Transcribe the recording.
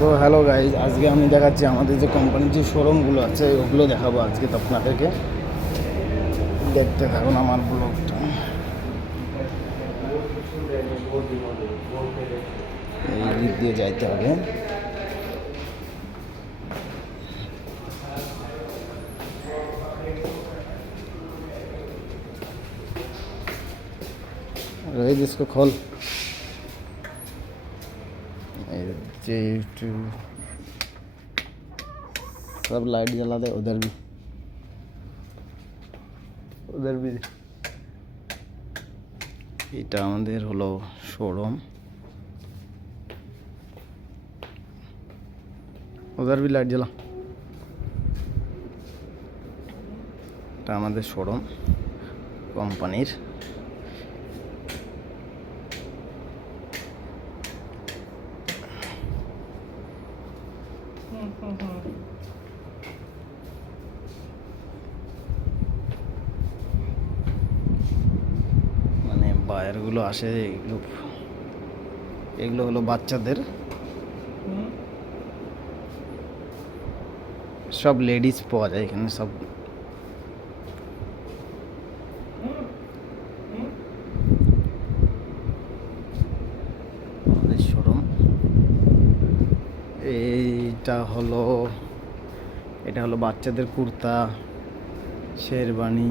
তো hello guys, আজকে আমি দেখাচ্ছি আমাদের যে কোম্পানির যে শোরুমগুলো আছে ওগুলো দেখাবো আজকে তো আপনাদেরকে। দেখতে থাকুন আমার ব্লগটা। এই দিক দিয়ে যাইতে হবে। रोहित इसको खोल। सब लाइट जला दे, उधर भी এটা আমাদের হলো শোরুম। उधर भी लाइट जला। এটা আমাদের শোরুম কোম্পানির। মানে বায়ারগুলো আসে, এগুলো হলো বাচ্চাদের, সব লেডিস পাওয়া যায় এখানে সব। আমাদের শোরুম এটা হলো বাচ্চাদের কুর্তা, শেরবানি।